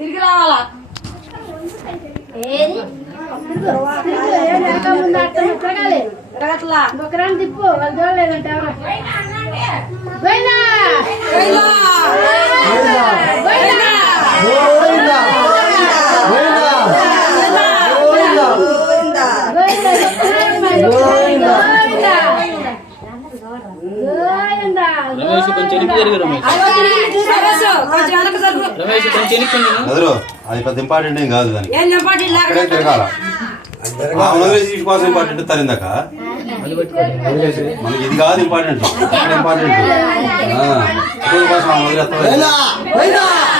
తిరిగి రమేష్ రమేష్ అది పెద్ద ఇంపార్టెంట్ ఏం కాదు తిరగాలి ఇంపార్టెంట్ తరిందాక మనకి ఇది కాదు ఇంపార్టెంట్ ఇంపార్టెంట్ కోసం మధురెత్తా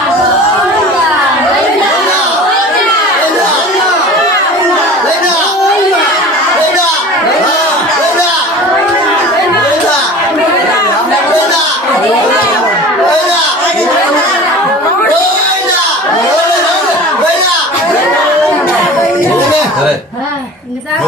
哎，你在？